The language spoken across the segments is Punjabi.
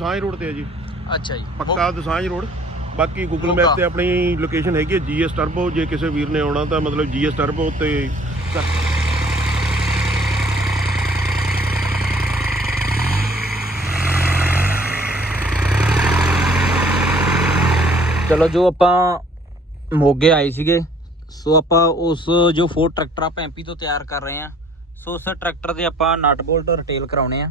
ਦਸਾਂਜ ਰੋਡ ਤੇ ਹੈ ਜੀ। ਅੱਛਾ ਜੀ। ਪੱਕਾ ਦਸਾਂਜ ਰੋਡ। ਬਾਕੀ ਗੂਗਲ। ਮੈਪ ਤੇ ਆਪਣੀ ਲੋਕੇਸ਼ਨ ਹੈਗੀ ਹੈ ਜੀਐਸ ਟਰਬੋ ਜੇ ਕਿਸੇ ਵੀਰ ਨੇ ਆਉਣਾ ਤਾਂ ਮਤਲਬ ਜੀਐਸ ਟਰਬੋ ਤੇ ਚਲੋ ਜੋ ਆਪਾਂ ਮੋਗੇ ਆਏ ਸੀਗੇ ਸੋ ਆਪਾਂ ਉਸ ਜੋ ਫੋਰ ਟਰੈਕਟਰ ਆਪਾਂ ਐਮਪੀ ਤੋਂ ਤਿਆਰ ਕਰ ਰਹੇ ਆ ਸੋ ਉਸ ਟਰੈਕਟਰ ਦੇ ਆਪਾਂ ਨਟ ਬੋਲਟ ਰਿਟੇਲ ਕਰਾਉਣੇ ਆ।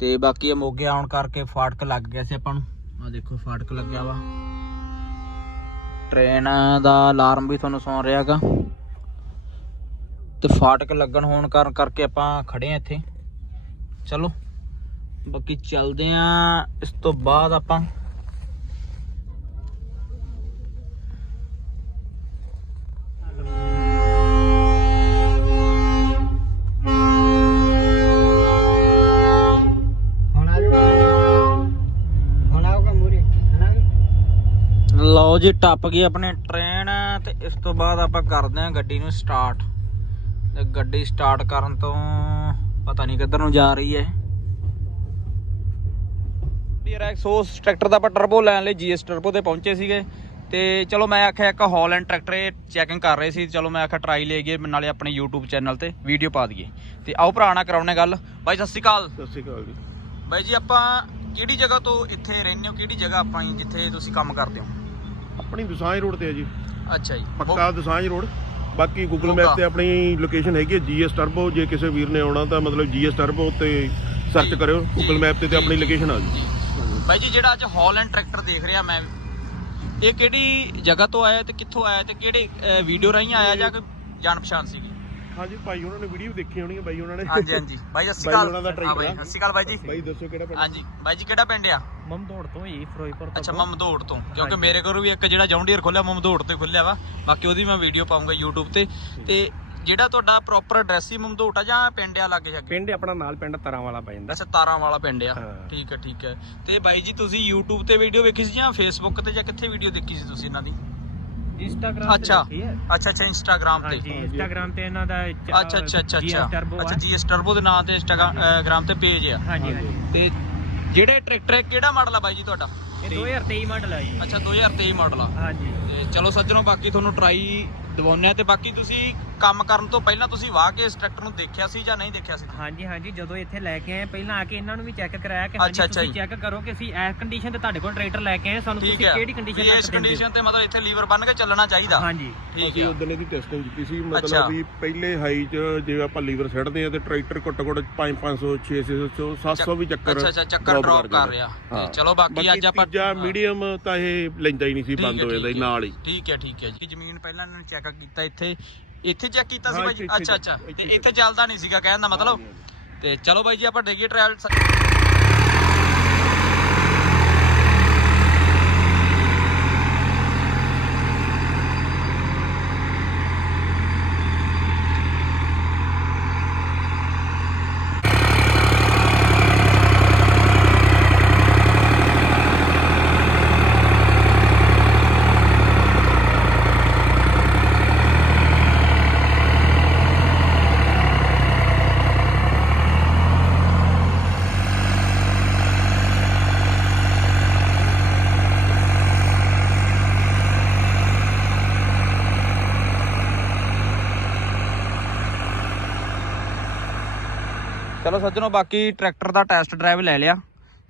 ਤੇ ਬਾਕੀ ਇਹ ਮੋਗੇ ਆਉਣ ਕਰਕੇ ਫਾਟਕ ਲੱਗ ਗਿਆ ਸੀ ਆਪਾਂ ਨੂੰ। ਆ ਦੇਖੋ, ਫਾਟਕ ਲੱਗਿਆ ਵਾ। ਟ੍ਰੇਨ ਦਾ ਅਲਾਰਮ ਵੀ ਤੁਹਾਨੂੰ ਸੁਣ ਰਿਹਾਗਾ ਤੇ ਫਾਟਕ ਲੱਗਣ ਹੋਣ ਕਾਰਨ ਕਰਕੇ ਆਪਾਂ ਖੜੇ ਆ ਇੱਥੇ। ਚਲੋ, ਬਾਕੀ ਚੱਲਦੇ ਆ ਇਸ ਤੋਂ ਬਾਅਦ ਆਪਾਂ ਲਓ ਜੀ ਟੱਪ ਗਈ ਆਪਣੇ ਟ੍ਰੇਨ ਤੇ ਇਸ ਤੋਂ ਬਾਅਦ ਆਪਾਂ ਕਰਦੇ ਆਂ ਗੱਡੀ ਨੂੰ ਸਟਾਰਟ ਤੇ ਗੱਡੀ ਸਟਾਰਟ ਕਰਨ ਤੋਂ ਪਤਾ ਨਹੀਂ ਕਿੱਧਰ ਨੂੰ ਜਾ ਰਹੀ ਹੈ। ਯਾਰ ਐਕਸੋਸ ਟਰੈਕਟਰ ਦਾ ਆਪਾਂ ਟਰਬੋ ਲੈਣ ਲਈ ਜੀਐਸ ਟਰਬੋ ਤੇ ਪਹੁੰਚੇ ਸੀਗੇ। ਤੇ ਚਲੋ ਮੈਂ ਆਖਿਆ ਇੱਕ ਹਾਲੈਂਡ ਟਰੈਕਟਰ ਇਹ ਚੈਕਿੰਗ ਕਰ ਰਹੇ ਸੀ। ਚਲੋ ਮੈਂ ਆਖਿਆ ਟਰਾਈ ਲੈ ਗਏ ਨਾਲੇ ਆਪਣੇ YouTube ਚੈਨਲ ਤੇ ਵੀਡੀਓ ਪਾ ਦਈਏ। ਤੇ ਆਓ ਭਰਾ ਨਾਲ ਕਰਾਉਣੇ ਗੱਲ। ਬਾਈ ਸਤਿ ਸ਼੍ਰੀ ਅਕਾਲ। ਸਤਿ ਸ਼੍ਰੀ ਅਕਾਲ ਜੀ। ਬਾਈ ਜੀ ਆਪਾਂ ਕਿਹੜੀ ਜਗ੍ਹਾ ਤੋਂ ਇੱਥੇ ਰਹਿੰਦੇ ਹੋ? ਕਿਹੜੀ ਜਗ੍ਹਾ ਆਪਾਂ ਜਿੱਥੇ ਤੁਸੀਂ ਕੰਮ ਕਰਦੇ ਹੋ? ਆਪਣੀ ਦਸਾਂਜ ਰੋਡ ਤੇ ਹੈ ਜੀ। ਅੱਛਾ ਜੀ। ਪੱਕਾ ਦਸਾਂਜ ਰੋਡ। ਬਾਕੀ ਗੂਗਲ। ਮੈਪ ਤੇ ਆਪਣੀ ਲੋਕੇਸ਼ਨ ਹੈਗੀ ਹੈ ਜੀਐਸ ਟਰਬੋ ਜੇ ਕਿਸੇ ਵੀਰ ਨੇ ਆਉਣਾ ਤਾਂ ਮਤਲਬ ਜੀਐਸ ਟਰਬੋ ਤੇ ਸਰਚ ਕਰਿਓ ਗੂਗਲ ਮੈਪ ਤੇ ਤੇ ਆਪਣੀ ਲੋਕੇਸ਼ਨ ਆ ਜੀ। ਜੀ। ਬਾਈ ਜੀ ਜਿਹੜਾ ਅੱਜ ਹਾਲੈਂਡ ਟਰੈਕਟਰ ਦੇਖ ਰਿਹਾ ਮੈਂ ਇਹ ਕਿਹੜੀ ਜਗ੍ਹਾ ਤੋਂ ਆਇਆ ਤੇ ਕਿੱਥੋਂ ਆਇਆ ਤੇ ਕਿਹੜੇ ਵੀਡੀਓ ਰਾਹੀਂ ਆਇਆ ਜਾਂ ਕੋਈ ਜਾਣ ਪਛਾਣ ਸੀਗੀ? ਹਾਂਜੀ ਭਾਈ ਉਹਨਾਂ ਨੇ ਵੀਡੀਓ ਦੇਖੀ ਹੋਣੀ ਹੈ ਬਾਈ ਉਹਨਾਂ ਨੇ। ਹਾਂਜੀ ਹਾਂਜੀ। ਬਾਈ ਸਤਿ ਸ਼੍ਰੀ ਬਾਈ ਉਹਨਾਂ ਦਾ ਅਕਾਲ ਹਾਂ ਬਾਈ ਟਰੈਕਟਰ। ਸਤਿ ਸ਼੍ਰੀ ਅਕਾਲ ਬਾਈ ਜੀ। ਬਾਈ ਦੱਸੋ ਕਿਹੜਾ ਪਿੰਡ ਹਾਂਜੀ। ਬਾਈ ਜੀ ਕਿਹੜਾ ਪਿੰਡ ਆ? ਮਮਦੋੜ ਤੋਂ ਹੀ ਫਿਰੋਜ਼ਪੁਰ ਅੱਛਾ ਮਮਦੋੜ ਤੋਂ। ਕਿਉਂਕਿ ਮੇਰੇ ਕੋਲ ਵੀ ਇੱਕ ਜਿਹੜਾ ਜੌਂਡੀਅਰ ਖੋਲਿਆ ਮਮਦੋੜ ਤੇ ਖੁੱਲਿਆ ਵਾ। ਬਾਕੀ ਉਹਦੀ ਮੈਂ ਵੀਡੀਓ ਪਾਉਂਗਾ YouTube ਤੇ। ਤੇ ਜਿਹੜਾ ਤੁਹਾਡਾ ਪ੍ਰੋਪਰ ਐਡਰੈਸ ਹੀ ਮਮਦੋੜ ਆ ਜਾਂ ਪਿੰਡ ਆ ਲਾਗੇ ਜਾ ਪਿੰਡ ਆਪਣਾ ਨਾਲ ਪਿੰਡ ਤਰਾਂ ਵਾਲਾ ਪੈ ਜਾਂਦਾ। ਅੱਛਾ ਤਾਰਾਂ ਵਾਲਾ ਪਿੰਡ ਆ। ਹਾਂ। ਠੀਕ ਹੈ ਠੀਕ ਹੈ। ਤੇ ਬਾਈ ਜੀ ਤੁਸੀਂ YouTube ਤੇ ਵੀਡੀਓ ਵੇਖੀ ਸੀ ਜਾਂ Facebook ਤੇ ਜਾਂ ਕਿੱਥੇ ਵੀਡੀਓ ਦੇਖੀ ਸੀ ਤੁਸੀਂ ਇਹਨਾਂ ਦੀ? ਇੰਸਟਾਗ੍ਰਾਮ ਅੱਛਾ। ਅੱਛਾ ਅੱਛਾ Instagram ਤੇ। ਹਾਂਜੀ ਇੰਸਟਾਗ੍ਰਾਮ ਤੇ ਇਹਨਾਂ ਦਾ ਅੱਛਾ ਅੱਛਾ ਅੱਛਾ ਅੱਛਾ। ਅੱਛਾ ਜੀਐਸ ਟਰਬੋ ਦੇ ਨਾਂ ਤੇ ਇੰਸਟਾਗ੍ਰਾਮ ਤੇ ਪੇਜ ਆ। ਹਾਂਜੀ ਹਾਂਜੀ। ਤੇ ਜਿਹੜੇ ਟਰੈਕਟਰ ਹੈ ਕਿਹੜਾ ਮਾਡਲ ਆ ਬਾਈ ਜੀ ਤੁਹਾਡਾ? ਇਹ 2023 ਮਾਡਲ ਆ ਜੀ। ਅੱਛਾ 2023 ਮਾਡਲ ਆ। ਹਾਂਜੀ। ਤੇ ਚਲੋ ਸੱਜਣੋ ਬਾਕੀ ਤੁਹਾਨੂੰ ਟਰਾਈ ਦਵਾਉਂਦੇ ਆ ਤੇ ਬਾਕੀ ਤੁਸੀਂ ਕੰਮ ਕਰਨ ਤੋਂ ਪਹਿਲਾਂ ਤੁਸੀਂ ਵਾਹ ਕੇ ਇਸ ਟਰੈਕਟਰ ਨੂੰ ਦੇਖਿਆ ਸੀ ਜਾਂ ਨਹੀਂ ਦੇਖਿਆ ਸੀ? ਹਾਂਜੀ ਹਾਂਜੀ ਜਦੋਂ ਇੱਥੇ ਲੈ ਕੇ ਆਏ ਪਹਿਲਾਂ ਆ ਕੇ ਇਹਨਾਂ ਨੂੰ ਵੀ ਚੈੱਕ ਕਰਾਇਆ ਕਿ ਅੱਛਾ, ਅੱਛਾ ਤੁਸੀਂ। ਚੈੱਕ ਕਰੋ ਕਿ ਅਸੀਂ ਇਸ ਕੰਡੀਸ਼ਨ ਤੇ ਤੁਹਾਡੇ ਕੋਲ ਟਰੈਕਟਰ ਲੈ ਕੇ ਆਏ ਸਾਨੂੰ ਤੁਸੀਂ ਕਿਹੜੀ ਕੰਡੀਸ਼ਨ ਤੱਕ ਇਸ ਕੰਡੀਸ਼ਨ ਤੇ ਮਤਲਬ ਇੱਥੇ ਲੀਵਰ ਬੰਨ ਕੇ ਚੱਲਣਾ ਚਾਹੀਦਾ। ਹਾਂਜੀ। ਠੀਕ ਅਸੀਂ ਹੈ। ਉਦੋਂ ਦੀ ਟੈਸਟਿੰਗ ਕੀਤੀ ਸੀ। ਮਤਲਬ ਵੀ ਪਹਿਲੇ ਹਾਈ 'ਚ ਜਿਵੇਂ ਆਪਾਂ ਲੀਵਰ ਸੱਟਦੇ ਆ ਤੇ ਟਰੈਕਟਰ ਘੱਟੋ ਘੱਟ 5 500 600 700 ਵੀ ਚੱਕਰ ਅੱਛਾ ਅੱਛਾ ਚੱਕਰ ਡ੍ਰੌਪ ਕਰ ਰਿਹਾ। ਤੇ ਚਲੋ ਬਾਕੀ ਅੱਜ ਆਪਾਂ ਜਾਂ ਮੀਡੀਅਮ ਤਾਂ ਇਹ ਲੈਂਦਾ ਹੀ ਨਹੀਂ ਸੀ ਬੰਦ ਹੈ, ਜਾਂਦਾ। ਨਾਲ ਹੀ। ਠੀਕ ਹੈ ਠੀਕ ਹੈ ਜੀ। ਜ਼ਮੀਨ ਪਹਿਲਾਂ ਇਹਨਾਂ ਨੇ ਚੈੱਕ ਕੀਤਾ ਇੱਥੇ। ਇੱਥੇ ਚੈੱਕ ਕੀਤਾ ਸੀ ਹਾਂ, ਬਾਈ ਜੀ? ਇੱਥੇ- ਅੱਛਾ ਅੱਛਾ। ਤੇ ਇੱਥੇ ਇੱਥੇ ਚੱਲਦਾ ਨਹੀਂ ਸੀਗਾ ਕਹਿਣ ਦਾ ਮਤਲਬ। ਤੇ ਚਲੋ ਬਾਈ ਜੀ ਆਪਾਂ ਡੇਗੀ ਟ੍ਰਾਇਲ ਚਲੋ ਸੱਜਣੋ ਬਾਕੀ ਟਰੈਕਟਰ ਦਾ ਟੈਸਟ ਡਰਾਈਵ ਲੈ ਲਿਆ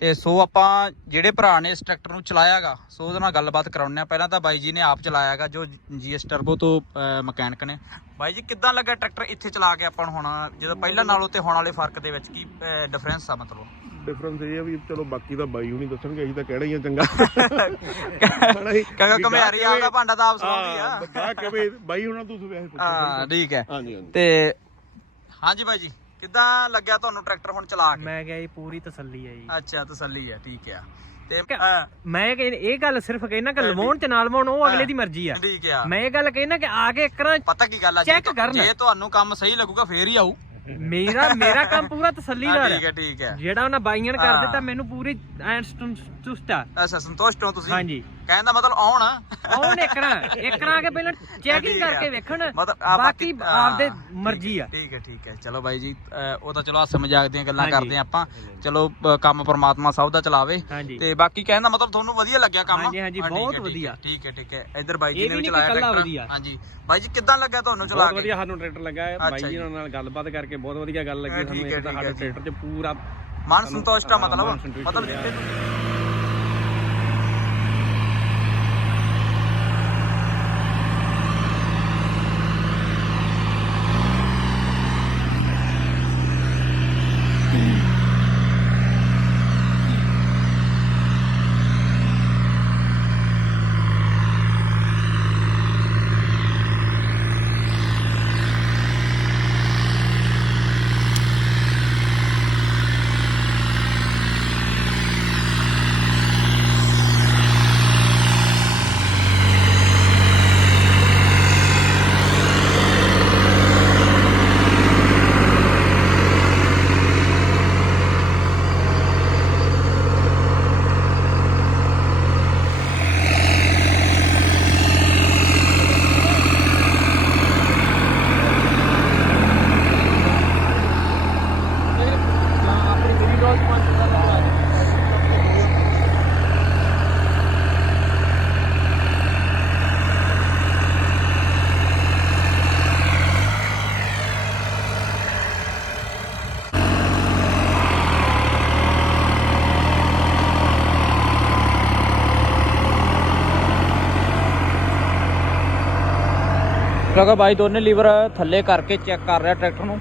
ਤੇ ਸੋ ਆਪਾਂ ਜਿਹੜੇ ਭਰਾ ਨੇ ਇਸ ਟਰੈਕਟਰ ਨੂੰ ਚਲਾਇਆਗਾ ਸੋ ਉਹਦੇ ਨਾਲ ਗੱਲਬਾਤ ਕਰਾਉਂਦੇ ਆ ਪਹਿਲਾਂ ਤਾਂ ਬਾਈ ਜੀ ਨੇ ਆਪ ਚਲਾਇਆਗਾ ਜੋ ਜੀਐਸ ਟਰਬੋ ਤੋਂ ਮਕੈਨਿਕ ਨੇ। ਬਾਈ ਜੀ ਕਿੱਦਾਂ ਲੱਗਾ ਟਰੈਕਟਰ ਇੱਥੇ ਚਲਾ ਕੇ ਆਪਾਂ ਨੂੰ ਹੁਣ? ਜਦੋਂ ਪਹਿਲਾਂ ਨਾਲੋਂ ਤੇ ਹੁਣ ਵਾਲੇ ਫ਼ਰਕ ਦੇ ਵਿੱਚ ਕੀ ਡਿਫਰੈਂਸ ਆ ਮਤਲਬ? ਡਿਫਰੈਂਸ ਇਹ ਆ ਵੀ ਚਲੋ ਬਾਕੀ ਤਾਂ ਬਾਈ ਹੁਣੀ ਦੱਸਣਗੇ ਅਸੀਂ ਤਾਂ ਕਹਿਣਾ ਹੀ ਆ ਚੰਗਾ। ਕਿਉਂਕਿ ਕਮਿਆਰੀ ਆਪਦਾ ਭਾਂਡਾ ਤਾਂ ਆਪ ਸਵਾਉਂਦੀ ਆ। ਬਾਈ ਹੁਣਾਂ ਤੋਂ ਵੈਸੇ ਪੁੱਛੋ। ਹਾਂ ਠੀਕ ਹੈ। ਤੇ ਹਾਂਜੀ ਬਾਈ ਜੀ। ਕਿੱਦਾਂ ਲੱਗਿਆ ਤੁਹਾਨੂੰ ਟਰੈਕਟਰ ਹੁਣ ਚਲਾ ਕੇ? ਮੈਂ ਕਿਹਾ ਜੀ ਪੂਰੀ ਤਸੱਲੀ ਹੈ ਜੀ। ਅੱਛਾ ਤਸੱਲੀ ਹੈ ਠੀਕ ਹੈ। ਤੇ ਮੈਂ ਕਿ ਇਹ ਗੱਲ ਸਿਰਫ ਕਹਿਣਾ ਕਿ ਲਵਾਉਣ ਚ ਨਾਲ ਲਵਾਉਣ ਉਹ ਅਗਲੇ ਦੀ ਮਰਜ਼ੀ ਆ। ਠੀਕ ਆ। ਮੈਂ ਇਹ ਗੱਲ ਕਹਿਣਾ ਕਿ ਆ ਕੇ ਇੱਕ ਨਾ ਪਤਾ ਕੀ ਗੱਲ ਆ ਜੇ- ਕਰਨ। ਜੇ ਤੁਹਾਨੂੰ ਕੰਮ ਸਹੀ ਲੱਗੂਗਾ ਫੇਰ ਹੀ ਆਊ। ਮੇਰਾ ਮੇਰਾ ਕੰਮ ਪੂਰਾ ਹਾਂ, ਤਸੱਲੀਦਾਰ ਠੀਕ ਹੈ ਠੀਕ ਹੈ। ਜਿਹੜਾ ਉਹਨਾਂ ਬਾਈਆਂ ਨੇ ਕਰ। ਦਿੱਤਾ ਮੈਨੂੰ ਪੂਰੀ ਚੁਸਤ ਆ। ਅੱਛਾ ਸੰਤੁਸ਼ਟ ਹੋ ਤੁਸੀਂ? ਹਾਂਜੀ। ਕਹਿਣ ਦਾ ਮਤਲਬ ਆਉਣ ਉਹ ਨੇਕਣਾ ਇੱਕਣਾ ਆ ਕੇ ਪਹਿਲਾਂ ਚੈਕਿੰਗ ਆ। ਕਰਕੇ ਵੇਖਣ ਮਤਲਬ ਆ ਬਾਕੀ ਆਪਦੇ ਮਰਜ਼ੀ ਆ ਠੀਕ ਹੈ ਠੀਕ ਹੈ ਚਲੋ ਬਾਈ ਜੀ ਉਹ ਤਾਂ ਚਲੋ ਹਾਸੇ ਮਜ਼ਾਕ ਦੀਆਂ ਗੱਲਾਂ। ਕਰਦੇ ਆ ਆਪਾਂ ਚਲੋ ਕੰਮ ਪਰਮਾਤਮਾ ਸਭ ਦਾ ਚਲਾਵੇ ਤੇ ਬਾਕੀ ਕਹਿਣ ਦਾ ਮਤਲਬ ਤੁਹਾਨੂੰ ਵਧੀਆ ਲੱਗਿਆ ਕੰਮ ਹਾਂਜੀ, ਹਾਂਜੀ, ਬਹੁਤ ਵਧੀਆ। ਠੀਕ ਹੈ ਠੀਕ ਹੈ ਇੱਧਰ ਬਾਈ ਜੀ ਨੇ ਚਲਾਇਆ ਟਰੈਕਟਰ। ਹਾਂਜੀ ਬਾਈ ਜੀ ਕਿੱਦਾਂ ਲੱਗਾ ਤੁਹਾਨੂੰ ਚਲਾ ਬਹੁਤ ਕੇ ਵਧੀਆ ਸਾਨੂੰ ਟਰੈਕਟਰ ਲੱਗਾ ਬਾਈ ਜੀ। ਨਾਲ ਗੱਲਬਾਤ ਕਰਕੇ ਬਹੁਤ ਵਧੀਆ ਗੱਲ ਲੱਗੀ ਸਾਨੂੰ ਇੱਕ ਤਾਂ ਸਾਡੇ। ਟਰੈਕਟਰ 'ਚ ਪੂਰਾ ਮਨ ਸੰਤੁਸ਼ਟ ਆ ਹਾਂ, ਮਤਲਬ ਮਤਲਬ। ਜਿੱਥੇ ਤੁਸੀਂ ਕਿਉਂਕਿ ਬਾਈ ਦੋਨੇ ਲੀਵਰ ਥੱਲੇ ਕਰਕੇ ਚੈੱਕ ਕਰ ਰਿਹਾ ਟਰੈਕਟਰ ਨੂੰ।